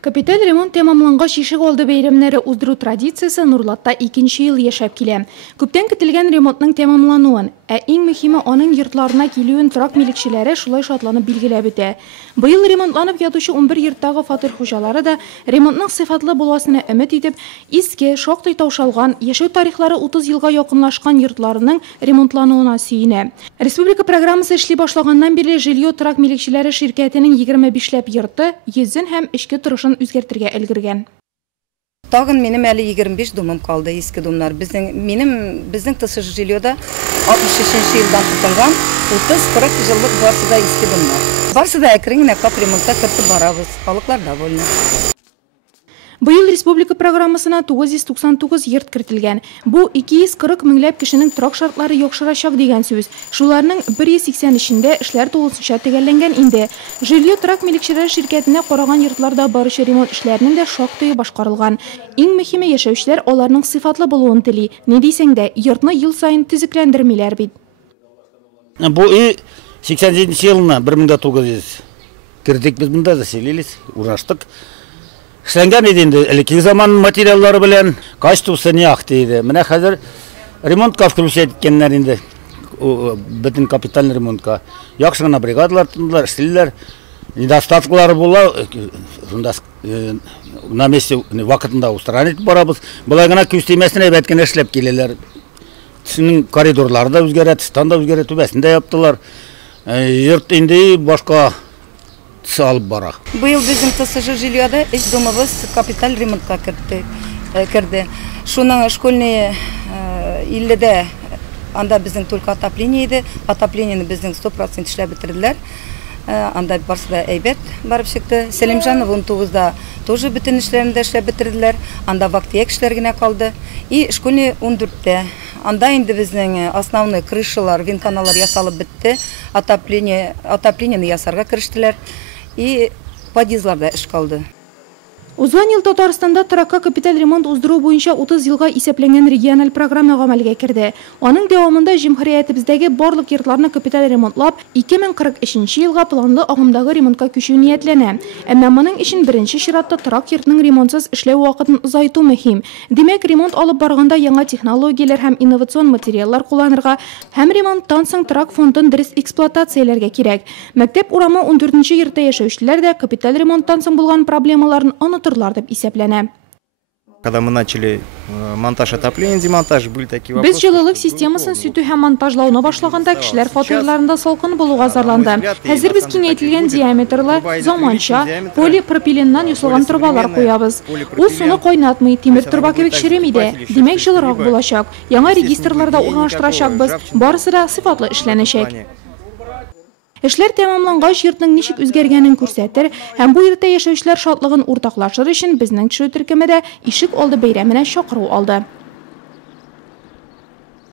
Капиталь ремонт тамамлангач ишек алды бәйрәмнәре уздыру традициясе Нурлатта 2нче ел яшәп килә. Күптән көтелгән ремонтның тамамлануын, иң мөһиме аның йортларына килүен торак милекчеләре шулай шатланып билгеләп үтә. Быел ремонтланып ятучы 11 йорттагы фатир хуҗалары да ремонтның сыйфатлы буласына өмет итеп, иске, шактый таушалган, яшәү тарихлары 30 елга якынлашкан йортларының ремонтлануына сөенә. Республика программасы эшли башлаганнан бирле жилье торак милекчеләре ширкәтенең 25ләп йорты йөзен һәм эчке торышын үзгәртергә өлгергән. Тагын минем әле 25 думым калды, иске думнар. Безнең ТСЖ жильеда 63 елдан тотынган 30-40 җыллык барсы да иске думнар. Барсы да әкрен генә капремонтка кертеп барабыз. Халыклар довольны. Быел республика программасына 999 йорт кертелгән. Бу 240 меңләп кешенең торак шартлары яхшырачак дигән сүз. Шуларның 183-ендә эшләр тулысынча төгәлләнгән инде. Жилье торак милекчеләре ширкәтенә караган йортларда баручы ремонт эшләренең дә шактый башкарылган. Иң мөһиме яшәүчеләр аларның сыйфатлы булуын тели. Ни дисәң дә, йортны ел сайын төзекләндермиләр бит. Бу 87 елына 1900 кирдек без монда заселились, ураштык. Эшләнгән иде инде, элекке заман материаллары белән качествосы не ахты иде. Менә хәзер ремонтка включать иткәннәр инде. Бөтен капиталь ремонтка. Яхшы гына бригадалар тындылар, эшлиләр. Недостатклары була, шунда на месте вакытында устранить барабыз. Булай гына күз тимәсенә әйбәт кенә эшләп киләләр. Синең коридорлары да үзгәрә, стан да үзгәрә, түбәсендә яптылар. Йорт инде башка алып бара. Быел безнең ТСЖ жильеда эч домыбыз капиталь ремонтка керде. Шуның школьный 50дә анда безнең только отопление иде. Отоплениене безнең 100% эшләп бетерделәр. Анда барсы да әйбәт барып чыкты. Сәлимҗанов 19да тоже бөтен эшләрендә эшләп бетерделәр. Анда вактияк эшләр генә калды. И школьный 14дә анда инде безнең основной крышалар, винканалар ясалып бетте. Отоплениене ясарга керештеләр. И подъездларда эш калды. Узган ел Татарстанда торакка капиталь ремонт уздыру буенча 30 елга исәпләнгән региональ программа гамәлгә керде. Аның дәвамында җимһүриятебездәге барлык йортларны капиталь ремонтлап, 2043 елга планлы агымдагы ремонтка күчү ниятләнә. Әмма моның өчен беренче чиратта торак йортның ремонтсыз эшләү вакытын озайту мөһим. Димәк, ремонт алып барганда яңа технологияләр һәм инновацион материаллар кулланырга һәм ремонттан соң торак фондын дөрес эксплуатацияләргә кирәк. Мәктәп урамы 14нче йортта яшәүчеләр дә капиталь ремонттан соң булган проблемаларын дип исәпләнә. Когда мы начали монтаж отопления, демонтаж, были такие вопросы. Без җылылык системасын сүтү һәм монтажлауны башлаганда кешеләр фатирларында салкын булуга зарланды. Хәзер без киңәйтелгән диаметрлы, заманча, полипропиленнан ясалган трубалар куябыз. Ул суны кайнатмый, тимер труба кебек череми дә. Димәк, җылырак булачак. Яңа регистрларда урнаштырачакбыз. Барысы да сыйфатлы эшләнәчәк. Эшләр тәмамлангач йортның ничек үзгәргәнен күрсәтер һәм бу йортта яшәүчеләр шатлыгын уртаклашыр өчен безнең төшерү төркеме дә ишек алды бәйрәменә чакыру алды.